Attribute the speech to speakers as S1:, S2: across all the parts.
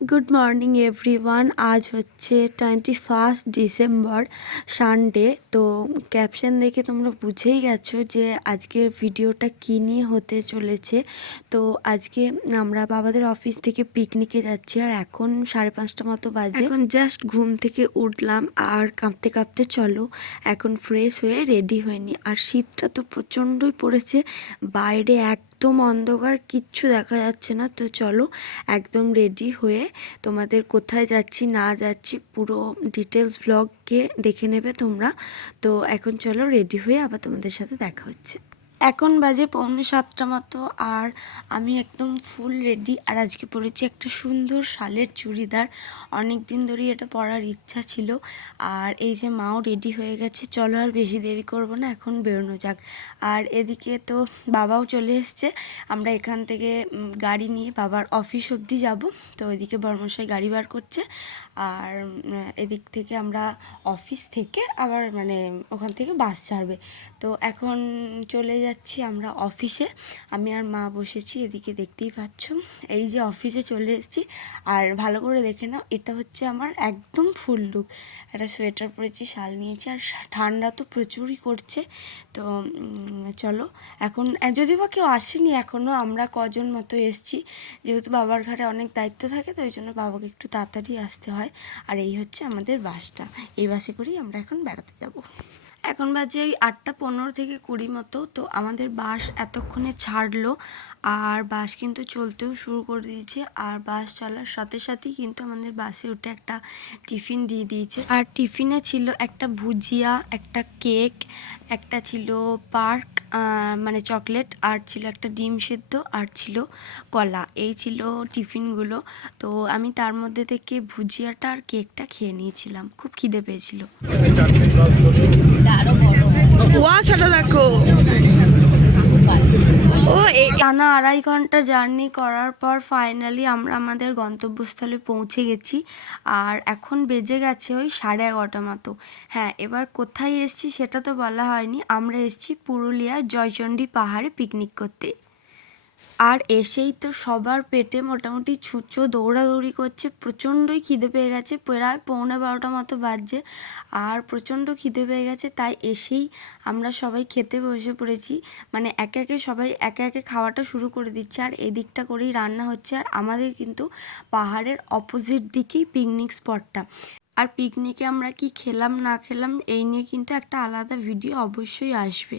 S1: Good morning everyone আজ হচ্ছে twenty first December Sunday তো ক্যাপশন দেখে তোমরা বুঝেই গেছো যে আজকের ভিডিওটা কী নিয়ে হতে চলেছে। তো আজকে আমরা বাবাদের অফিস থেকে পিকনিকে যাচ্ছি আর এখন সাড়ে পাঁচটা মতো বাজে। এখন জাস্ট ঘুম থেকে উঠলাম আর কাঁপতে কাঁপতে চলো, এখন ফ্রেশ হয়ে রেডি হয়নি। আর শীতটা তো প্রচণ্ডই পড়েছে, বাইরে একদম অন্ধকার, কিচ্ছু দেখা যাচ্ছে না। তো চলো একদম রেডি হয়ে তোমাদের কোথায় যাচ্ছি, না যাচ্ছি, পুরো ডিটেলস ব্লগকে দেখে নেবে তোমরা। তো এখন চলো রেডি হয়ে আবার তোমাদের সাথে দেখা হচ্ছে। এখন বাজে পৌনে সাতটা মতো আর আমি একদম ফুল রেডি আর আজকে পরেছি একটা সুন্দর শালের চুড়িদার। অনেক দিন ধরেই এটা পরার ইচ্ছা ছিল। আর এই যে মাও রেডি হয়ে গেছে। চলো আর বেশি দেরি করব না, এখন বেরোনো যাক। আর এদিকে তো বাবাও চলে এসছে। আমরা এখান থেকে গাড়ি নিয়ে বাবার অফিস অবধি যাব। তো এদিকে বর্মশাই গাড়ি বার করছে। আর এদিক থেকে আমরা অফিস থেকে আবার মানে ওখান থেকে বাস ছাড়বে। তো এখন চলে যাচ্ছি আমরা অফিসে আমি আর মা বসেছি, এদিকে দেখতেই পাচ্ছ। এই যে অফিসে চলে এসেছি। আর ভালো করে দেখে নাও, এটা হচ্ছে আমার একদম ফুল লুক একটা সোয়েটার পরেছি, শাল নিয়েছি, আর ঠান্ডা তো প্রচুরই করছে। তো চলো। এখন যদিও বা কেউ আসেনি এখনও আমরা কজন মতো এসছি। যেহেতু বাবার ঘরে অনেক দায়িত্ব থাকে, তো ওই জন্য বাবাকে একটু তাড়াতাড়ি আসতে হয়। আর এই হচ্ছে আমাদের বাসটা। এই বাসে করেই আমরা এখন বেড়াতে যাব। এখন বাজে ওই আটটা পনেরো থেকে কুড়ি মতো, তো আমাদের বাস এতক্ষণে ছাড়লো। আর বাস কিন্তু চলতেও শুরু করে দিয়েছে। আর বাস চলার সাথে সাথেই কিন্তু আমাদের বাসে উঠে একটা টিফিন দিয়ে দিয়েছে। আর টিফিনে ছিল একটা ভুজিয়া, একটা কেক একটা ছিল পার্ক মানে চকলেট আর ছিল একটা ডিম সেদ্ধ আর ছিল কলা। এই ছিল টিফিনগুলো। তো আমি তার মধ্যে থেকে ভুজিয়াটা আর কেকটা খেয়ে নিয়েছিলাম। খুব খিদে পেয়েছিল। কুয়াশাটা দেখো। ও এই টানা আড়াই ঘণ্টা জার্নি করার পর ফাইনালি আমরা আমাদের গন্তব্যস্থলে পৌঁছে গেছি। আর এখন বেজে গেছে ওই সাড়ে এগারোটা মতো। হ্যাঁ এবার কোথায় এসছি সেটা তো বলা হয়নি। আমরা এসছি পুরুলিয়া জয়চণ্ডী পাহাড়ে পিকনিক করতে। আর এসেই তো সবার পেটে মোটামুটি ছুঁচো দৌড়াদৌড়ি করছে। প্রচণ্ডই খিদে পেয়ে গেছে, প্রায় পৌনে বারোটা মতো বাজছে আর প্রচণ্ড খিদে পেয়ে গেছে। তাই এসেই আমরা সবাই খেতে বসে পড়েছি। মানে একে একে সবাই একে একে খাওয়াটা শুরু করে দিচ্ছে আর এদিকটা করেই রান্না হচ্ছে আর আমাদের কিন্তু পাহাড়ের অপোজিট দিকেই পিকনিক স্পটটা। আর পিকনিকে আমরা কি খেলাম না খেলাম এই নিয়ে কিন্তু একটা আলাদা ভিডিও অবশ্যই আসবে।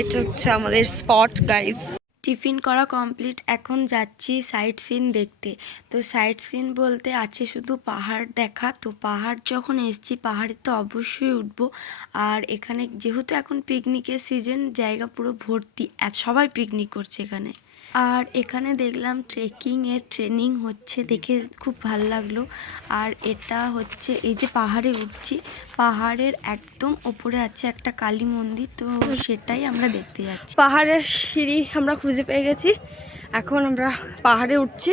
S2: এটা। হচ্ছে আমাদের স্পট গাইজ
S1: টিফিন করা কমপ্লিট, এখন যাচ্ছি সাইট সিন দেখতে। তো সাইট সিন বলতে আছে শুধু পাহাড় দেখা, তো পাহাড় যখন এসছি, পাহাড়ে তো অবশ্যই উঠবো। আর এখানে যেহেতু এখন পিকনিকের সিজন জায়গা পুরো ভর্তি সবাই পিকনিক করছে এখানে। আর এখানে দেখলাম ট্রেকিংয়ের ট্রেনিং হচ্ছে দেখে খুব ভালো লাগল। আর এটা হচ্ছে এই যে পাহাড়ে উঠছি পাহাড়ের একদম ওপরে আছে একটা কালী মন্দির তো সেটাই আমরা দেখতে যাচ্ছি।
S2: পাহাড়ের সিঁড়ি আমরা খুঁজে পেয়ে গেছি এখন আমরা পাহাড়ে উঠছি।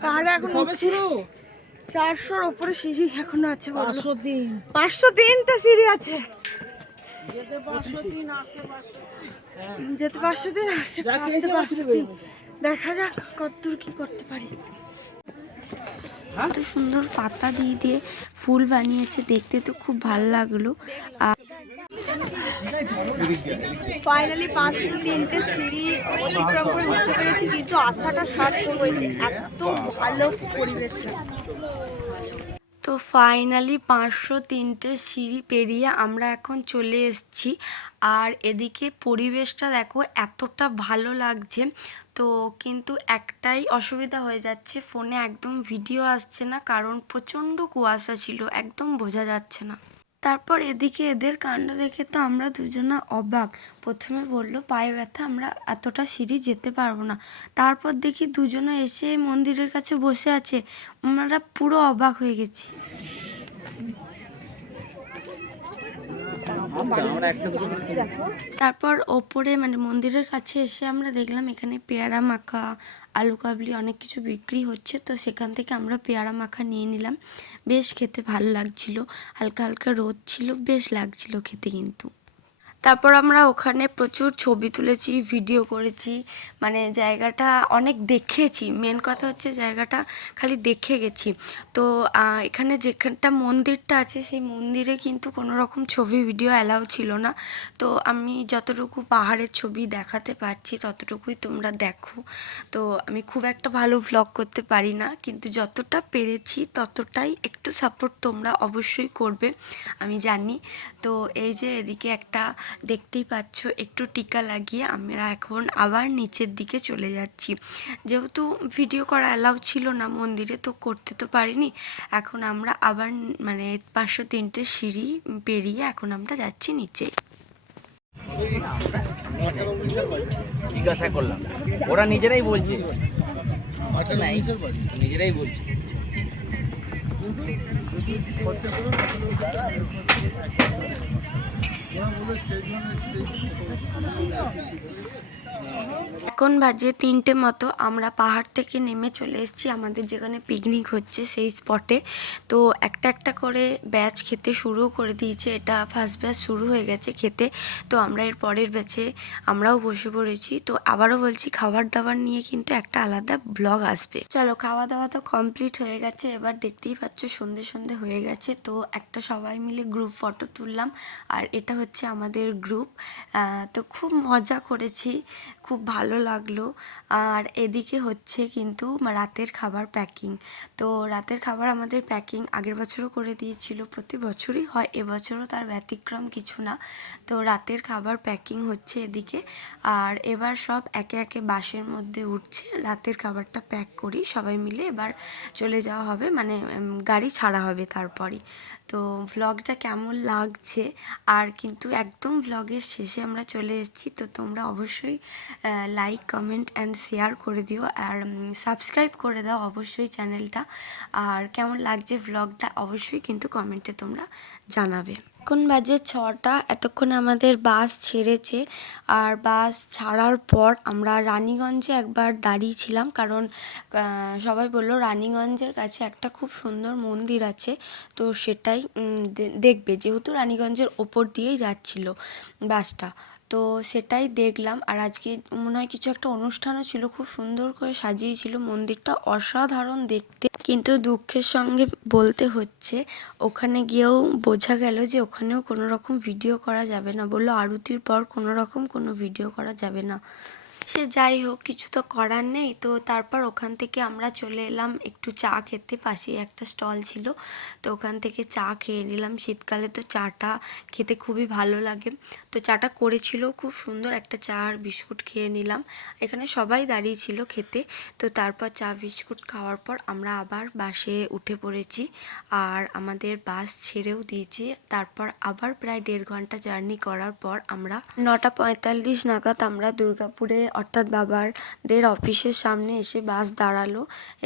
S2: পাহাড়ে এখন উঠছি। চারশোর ওপরে সিঁড়ি এখনও আছে
S3: পাঁচশো দিন।
S2: পাঁচশো তিনটা সিঁড়ি আছে।
S3: যেতে পাঁচশো দিন পাঁচশো
S2: দিন। দেখা যাক কতদূর কি করতে পারি।
S1: এত সুন্দর পাতা দিয়ে দিয়ে ফুল বানিয়েছে দেখতে তো খুব ভালো লাগল। আর
S2: ফাইনালি পাঁচশো তিনটে সিঁড়ি অতিক্রম করে উঠতে পেরেছি কিন্তু আশাটা সার্থক হয়েছে। এত ভালো পরিবেশটা।
S1: তো ফাইনালি পাঁচশো তিনটে সিঁড়ি পেরিয়ে আমরা এখন চলে এসেছি। আর এদিকে পরিবেশটা দেখো এতটা ভালো লাগছে। তো কিন্তু একটাই অসুবিধা হয়ে যাচ্ছে, ফোনে একদম ভিডিও আসছে না, কারণ প্রচণ্ড কুয়াশা ছিল, একদম বোঝা যাচ্ছে না। তারপর এদিকে এদের কাণ্ড দেখে তো আমরা দুজনে অবাক। প্রথমে বলল, পায়ে ব্যথা, আমরা এতটা সিঁড়ি যেতে পারব না। তারপর দেখি দুজনে এসে মন্দিরের কাছে বসে আছে। আমরা পুরো অবাক হয়ে গেছি। তারপর ওপরে মানে মন্দিরের কাছে এসে আমরা দেখলাম এখানে পেয়ারা মাখা, আলু কাবলি অনেক কিছু বিক্রি হচ্ছে, তো সেখান থেকে আমরা পেয়ারা মাখা নিয়ে নিলাম। বেশ খেতে ভালো লাগছিল, হালকা হালকা রোদ ছিল, বেশ লাগছিল খেতে কিন্তু। তারপর আমরা ওখানে প্রচুর ছবি তুলেছি ভিডিও করেছি। মানে জায়গাটা অনেক দেখেছি। মেন কথা হচ্ছে জায়গাটা খালি দেখে গেছি। তো এখানে যেখানটা মন্দিরটা আছে, সেই মন্দিরে কিন্তু কোনো রকম ছবি ভিডিও অ্যালাউ ছিল না। তো আমি যতটুকু পাহাড়ের ছবি দেখাতে পারছি, ততটুকুই তোমরা দেখো। তো আমি খুব একটা ভালো ভ্লগ করতে পারি না, কিন্তু যতটা পেরেছি, ততটাই একটু সাপোর্ট তোমরা অবশ্যই করবে, আমি জানি। তো এই যে এদিকে একটা দেখতেই পাচ্ছ একটু টিকা লাগিয়ে আমরা এখন আবার নিচের দিকে চলে যাচ্ছি। যেহেতু ভিডিও করা অ্যালাউ ছিল না মন্দিরে তো করতে তো পারিনি। এখন আমরা আবার মানে পাঁচশো তিনটে সিঁড়ি পেরিয়ে এখন আমরা যাচ্ছি নিচে।
S4: জিজ্ঞাসা করলাম। ওরা নিজেরাই বলছে। নিজেরাই বলছে।
S1: Ya bunu stadyon stadyon এখন বাজে তিনটে মতো, আমরা পাহাড় থেকে নেমে চলে এসেছি আমাদের যেখানে পিকনিক হচ্ছে সেই স্পটে তো একটা একটা করে ব্যাচ খেতে শুরু করে দিয়েছে, এটা ফার্স্ট ব্যাচ শুরু হয়ে গেছে খেতে। তো আমরা এর পরের ব্যাচে আমরাও বসে পড়েছি। তো আবারও বলছি, খাবার দাবার নিয়ে কিন্তু একটা আলাদা ব্লগ আসবে। চলো, খাওয়া দাওয়া তো কমপ্লিট হয়ে গেছে, এবার দেখতেই পাচ্ছ সন্ধে সন্ধে হয়ে গেছে। তো একটা সবাই মিলে গ্রুপ ফটো তুললাম, আর এটা হচ্ছে আমাদের গ্রুপ তো খুব মজা করেছি। খুব ভালো লাগল। আর এদিকে হচ্ছে কিন্তু রাতের খাবার প্যাকিং তো রাতের খাবার আমাদের প্যাকিং আগের বছরও করে দিয়েছিল, প্রতি বছরই হয়, এবছরও তার ব্যতিক্রম কিছু না। তো রাতের খাবার প্যাকিং হচ্ছে এদিকে। আর এবার সব একে একে বাসের মধ্যে উঠছে, রাতের খাবারটা প্যাক করি, সবাই মিলে এবার চলে যাওয়া হবে মানে গাড়ি ছাড়া হবে তারপরই। তো ভ্লগটা কেমন লাগছে? আর কিন্তু একদম ভ্লগের শেষে আমরা চলে এসেছি, তো তোমরা অবশ্যই লাইক কমেন্ট অ্যান্ড শেয়ার করে দিও। আর সাবস্ক্রাইব করে দাও অবশ্যই চ্যানেলটা আর কেমন লাগছে ভ্লগটা অবশ্যই কিন্তু কমেন্টে তোমরা জানাবে। এখন বাজে ছটা, এতক্ষণ আমাদের বাস ছেড়েছে। আর বাস ছাড়ার পর আমরা রানীগঞ্জে একবার দাঁড়িয়েছিলাম কারণ সবাই বলল রানীগঞ্জের কাছে একটা খুব সুন্দর মন্দির আছে। তো সেটাই দেখবে, যেহেতু রানীগঞ্জের ওপর দিয়েই যাচ্ছিল বাসটা। তো সেটাই দেখলাম, আর আজকে মনে হয় কিছু একটা অনুষ্ঠানও ছিল, খুব সুন্দর করে সাজিয়েছিল। মন্দিরটা অসাধারণ দেখতে। কিন্তু দুঃখের সঙ্গে বলতে হচ্ছে, ওখানে গিয়েও বোঝা গেল যে ওখানেও কোনো রকম ভিডিও করা যাবে না। বলল, আরতির পর কোনো রকম কোনো ভিডিও করা যাবে না। সে যাই হোক, কিছু তো করার নেই। তো তারপর ওখান থেকে আমরা চলে এলাম, একটু চা খেতে। পাশেই একটা স্টল ছিল। তো ওখান থেকে চা খেয়ে নিলাম। শীতকালে তো চাটা খেতে খুবই ভালো লাগে। তো চাটা করেছিল, খুব সুন্দর একটা চা আর বিস্কুট খেয়ে নিলাম। এখানে সবাই দাঁড়িয়ে ছিল খেতে। তো তারপর চা, বিস্কুট খাওয়ার পর আমরা আবার বাসে উঠে পড়েছি। আর আমাদের বাস ছেড়েও দিয়েছি। তারপর আবার প্রায় দেড় ঘণ্টা জার্নি করার পর আমরা নটা পঁয়তাল্লিশ নাগাদ আমরা দুর্গাপুরে অর্থাৎ বাবারদের অফিসের সামনে এসে বাস দাঁড়াল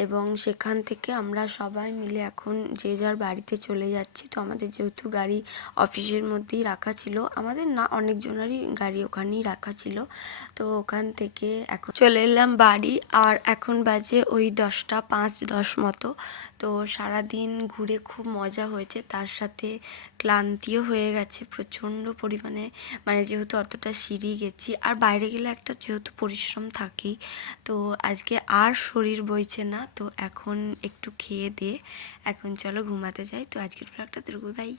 S1: এবং সেখান থেকে আমরা সবাই মিলে এখন যে যার বাড়িতে চলে যাচ্ছি। তো আমাদের যেহেতু গাড়ি অফিসের মধ্যেই রাখা ছিল, আমাদের না অনেকজনেরই গাড়ি ওখানেই রাখা ছিল। তো ওখান থেকে এখন চলে এলাম বাড়ি, আর এখন বাজে ওই দশটা পাঁচ দশ মতো। তো সারাদিন ঘুরে খুব মজা হয়েছে। তার সাথে ক্লান্তিও হয়ে গেছে প্রচণ্ড পরিমাণে। মানে যেহেতু অতটা সিঁড়ি গেছি, আর বাইরে গেলে একটা যেহেতু পরিশ্রম থাকেই, তো আজকে আর শরীর বইছে না। তো এখন একটু খেয়ে দিয়ে এখন চলো ঘুমাতে যাই। তো আজকের ফ্লাগটা দুর্গু বাই